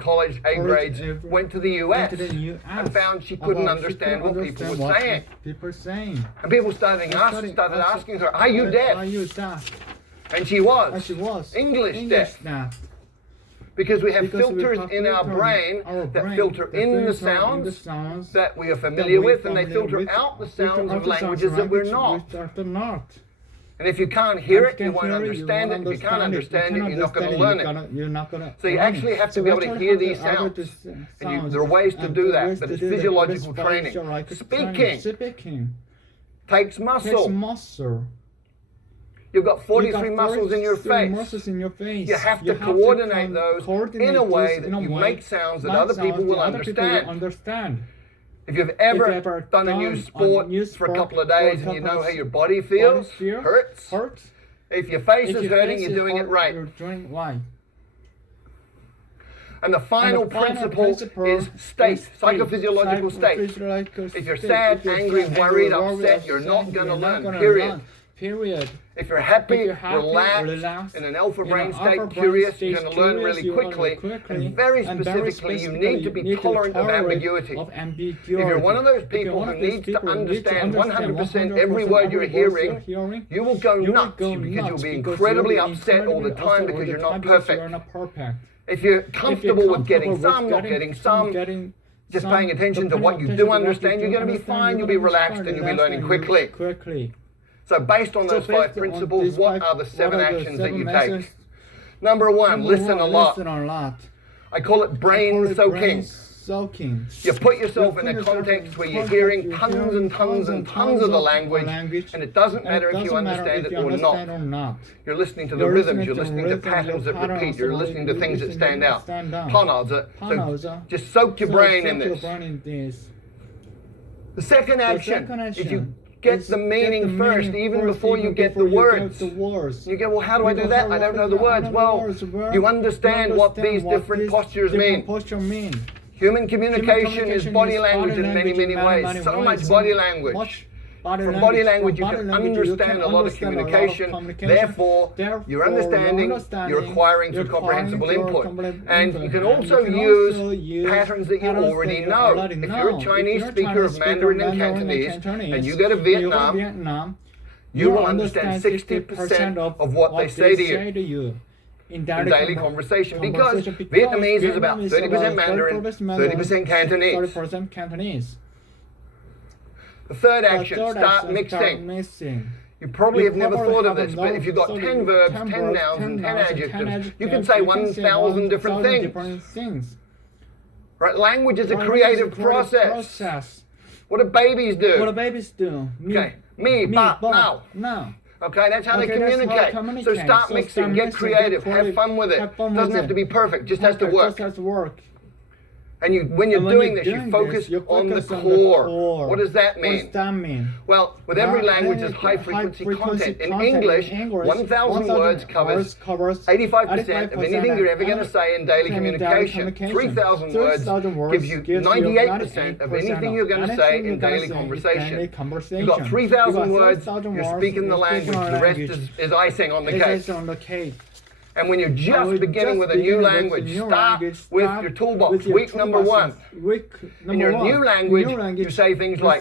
college A grades, went to the US and found she couldn't understand what people were saying. And people started asking her, are you deaf? And she was. English deaf. Because we have filters in our brain that filter in the sounds that we are familiar with, and they filter out the sounds of languages that we're not. And if you can't hear it, you won't understand it. If you can't understand it, you're not going to learn it. So you actually have to be able to hear these sounds. And there are ways to do that, but it's physiological training. Speaking takes muscle. You've got 43 muscles in your face. You have to coordinate those in a way that you make sounds that other people will understand. If you've ever done a new sport for a couple of days and you know how your body feels, hurts. If your face is hurting, you're doing it right. And the final principle is state, psychophysiological state. If you're sad, angry, worried, upset, you're not going to learn, period. If you're happy, relaxed, in an alpha brain state, curious, you're going to learn really quickly. And very specifically, you need to be tolerant of ambiguity. If you're one of those people who needs to understand 100% every word you're hearing, you will go nuts because you'll be incredibly upset all the time because you're not perfect. If you're comfortable with getting some, not getting some, just paying attention to what you do understand, you're going to be fine, you'll be relaxed, and you'll be learning quickly. So based on those 5 principles, what are the 7 actions that you take? Number 1, listen a lot. I call it brain soaking. You put yourself in a context where you're hearing tons and tons and tons of the language, and it doesn't matter if you understand it or not. You're listening to the rhythms, you're listening to patterns that repeat, you're listening to things that stand out. So just soak your brain in this. The second action is you get the meaning first, even before you get the words. You go, well, how do I do that? I don't know the words. Well, you understand what these different postures mean. Human communication is body language in many, many ways. So much body language. From body language, you can understand a lot of communication. Therefore, you're understanding, you're acquiring through comprehensible input. And you can also use patterns that you already know. If you're a Chinese speaker of Mandarin and Cantonese, and you go to Vietnam, you will understand 60% of what they say to you in daily conversation, because Vietnamese is about 30% Mandarin, 30% Cantonese. The third action, start mixing. You probably have never thought of this, but if you've got 10 verbs, 10 nouns, and 10 adjectives, you can say 1,000 different things. Right? Language is a creative process. What do babies do? Okay, me, ba, now. Okay, that's how they communicate. So start mixing, get creative, have fun with it. Doesn't have to be perfect, just has to work. And when you're doing this, you focus on the core. What does that mean? Well, with every language, there's high-frequency content. In English, 1,000 words covers 85% of anything you're ever going to say in daily communication. 3,000 words gives you 98% of anything you're going to say in daily conversation. You've got 3,000 words, you're speaking the language, the rest is icing on the cake. And when you're just beginning with a new language, start with your toolbox. Week number 1. In your new language, you say things like,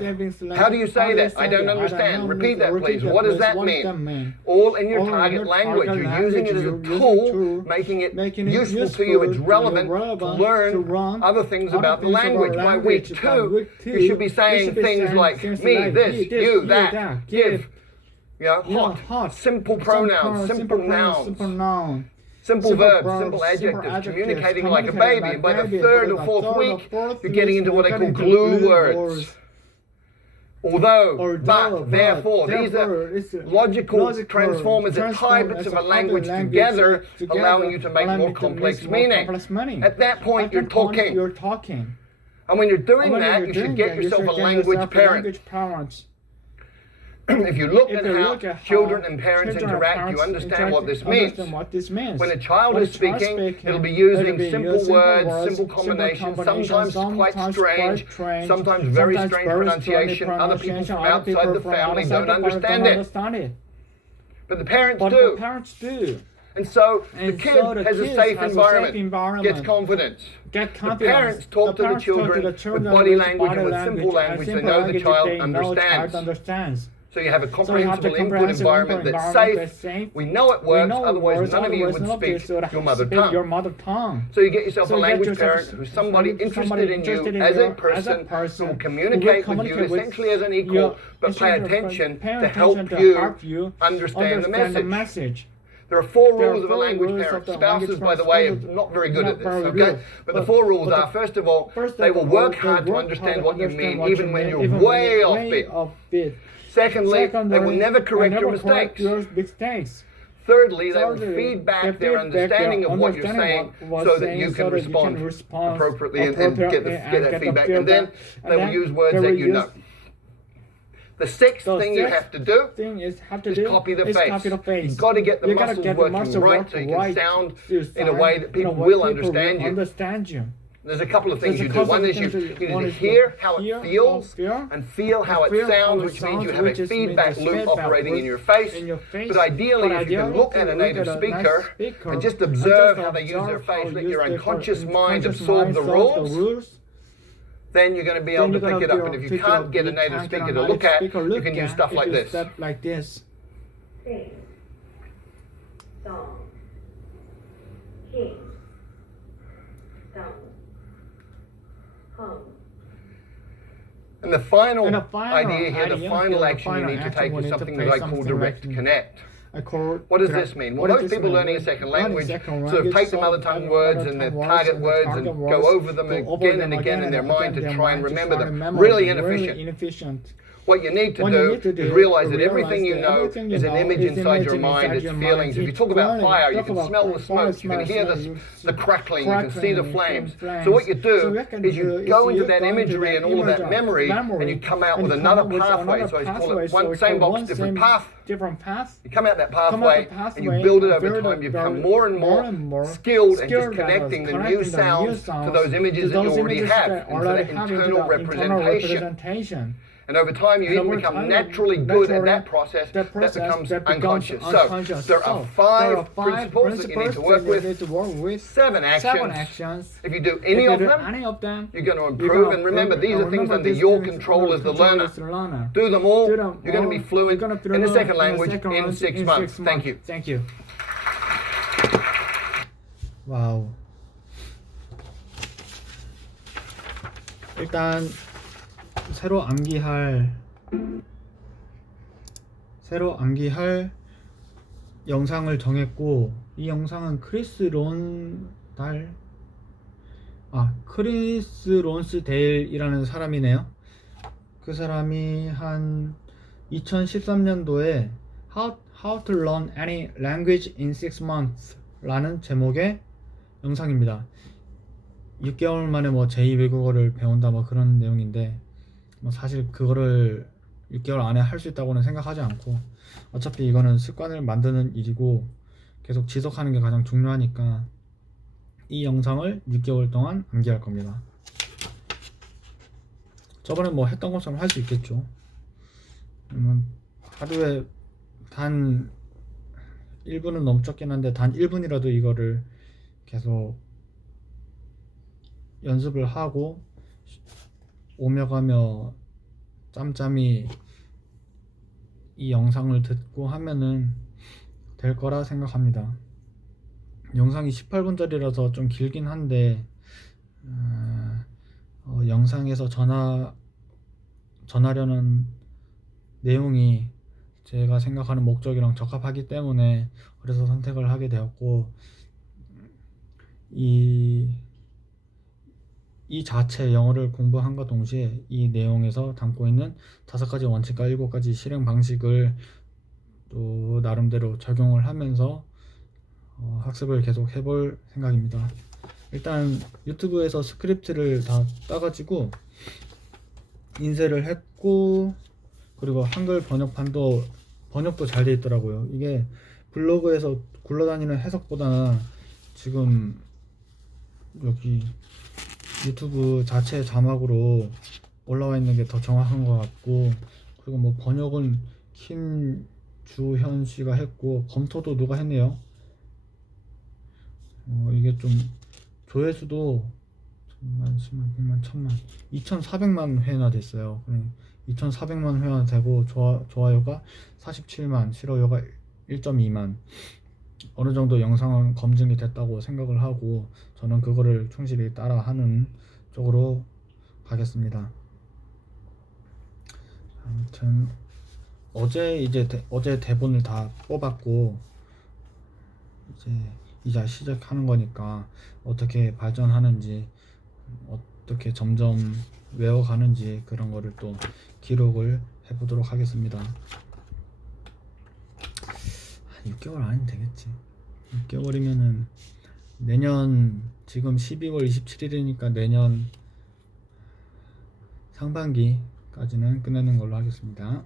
how do you say that? I don't understand. Repeat that, please. What does that mean? All in your target language. You're using it as a tool, making it useful to you. It's relevant to learn other things about the language. By week 2, you should be saying things like me, this, you, that, give. Hot, simple pronouns, simple nouns, simple verbs, simple adjectives, communicating like a baby. And by the 3rd or 4th week, you're getting into what I call glue words. Although, but, therefore, these are logical transformers that tie bits of a language together, allowing you to make more complex meaning. At that point, you're talking. And when you're doing that, you should get yourself a language parent. If you look at how children and parents interact, you understand what this means. When a child is speaking, it'll be using simple words, simple combinations, sometimes quite strange, sometimes very strange pronunciation. Other people from outside the family don't understand it. But the parents do. And so the kid has a safe environment, gets confidence. The parents talk to the children with body language and with simple language they know the child understands. So you have a comprehensible input environment that's safe. We know it works, otherwise none of you would speak your mother tongue. So you get yourself a language parent who's somebody interested in you as a person who will communicate with you essentially as an equal, but pay attention to help you understand the message. There are 4 rules of a language parent. Spouses, by the way, are not very good at this, okay? But the 4 rules are, first of all, they will work hard to understand what you mean, even when you're way off beat. Secondly, they will never correct your mistakes. Thirdly, they will feed back their understanding of what you're saying so that you can respond appropriately and get that feedback. And then they will use words that you know. The 6th thing you have to do is copy the face. You've got to get the muscles working right so you can sound in a way that people will understand you. There's a couple of things you do. One is you hear how it feels and feel how it sounds, which means you have a feedback loop operating in your face. But ideally, if you can look at a native speaker and just observe how they use their face, let your unconscious mind absorb the rules, then you're going to be able to pick it up. And if you can't get a native speaker to look at, you can use stuff like this. Sing, song, king, song. And the final idea here, the final action you need to take is something that I call direct connect. What does this mean? Well, most people learning a second language sort of take the mother tongue words and their target words and go over them again and again in their mind to try and remember them. Really inefficient. What you need to do is realize that everything you know is an image inside your mind, it's feelings. If you talk about fire, you can smell the smoke, you can hear the crackling, you can see the flames. So what you do is you go into that imagery and all of that memory and you come out with another pathway. So I call it one same box, different path. You come out that pathway and you build it over time. You become more and more skilled at just connecting the new sounds to those images that you already have into that internal representation. And over time, you even become naturally good at that process that becomes unconscious. So there are 5 principles that you need to work with, 7 actions. If you do any of them, you're going to improve. And remember, these are things under your control as the learner. Do them all, you're going to be fluent in the second language in 6 months. Thank you. 와우. 일단 새로 암기할 영상을 정했고, 이 영상은 크리스 론스데일이라는 사람이네요. 그 사람이 한 2013년도에 How to Learn Any Language in 6 Months 라는 제목의 영상입니다. 6개월 만에 뭐 제2 외국어를 배운다 뭐 그런 내용인데, 뭐 사실 그거를 6개월 안에 할 수 있다고는 생각하지 않고, 어차피 이거는 습관을 만드는 일이고 계속 지속하는 게 가장 중요하니까 이 영상을 6개월 동안 암기할 겁니다. 저번에 뭐 했던 것처럼 할 수 있겠죠. 하루에 단 1분은 너무 적긴 한데 단 1분이라도 이거를 계속 연습을 하고 오며 가며 짬짬이 이 영상을 듣고 하면은 될 거라 생각합니다. 영상이 18분짜리라서 좀 길긴 한데 영상에서 전하려는 내용이 제가 생각하는 목적이랑 적합하기 때문에 그래서 선택을 하게 되었고, 이 자체 영어를 공부함과 동시에 이 내용에서 담고 있는 5가지 원칙과 7가지 실행 방식을 또 나름대로 적용을 하면서 학습을 계속 해볼 생각입니다. 일단 유튜브에서 스크립트를 다 따가지고 인쇄를 했고, 그리고 한글 번역도 잘 돼 있더라고요. 이게 블로그에서 굴러다니는 해석보다 지금 여기 유튜브 자체 자막으로 올라와 있는 게 더 정확한 것 같고, 그리고 뭐 번역은 김주현 씨가 했고 검토도 누가 했네요. 이게 좀 조회수도 천만, 10만, 100만, 1000만, 2400만 회나 됐어요. 2400만 회나 되고 좋아요가 47만, 싫어요가 1.2만. 어느 정도 영상은 검증이 됐다고 생각을 하고 저는 그거를 충실히 따라하는 쪽으로 가겠습니다. 아무튼 어제 대본을 다 뽑았고 이제 시작하는 거니까 어떻게 발전하는지 어떻게 점점 외워가는지 그런 거를 또 기록을 해보도록 하겠습니다. 6개월 아니면 되겠지. 6개월이면은 내년 지금 12월 27일이니까 내년 상반기까지는 끝내는 걸로 하겠습니다.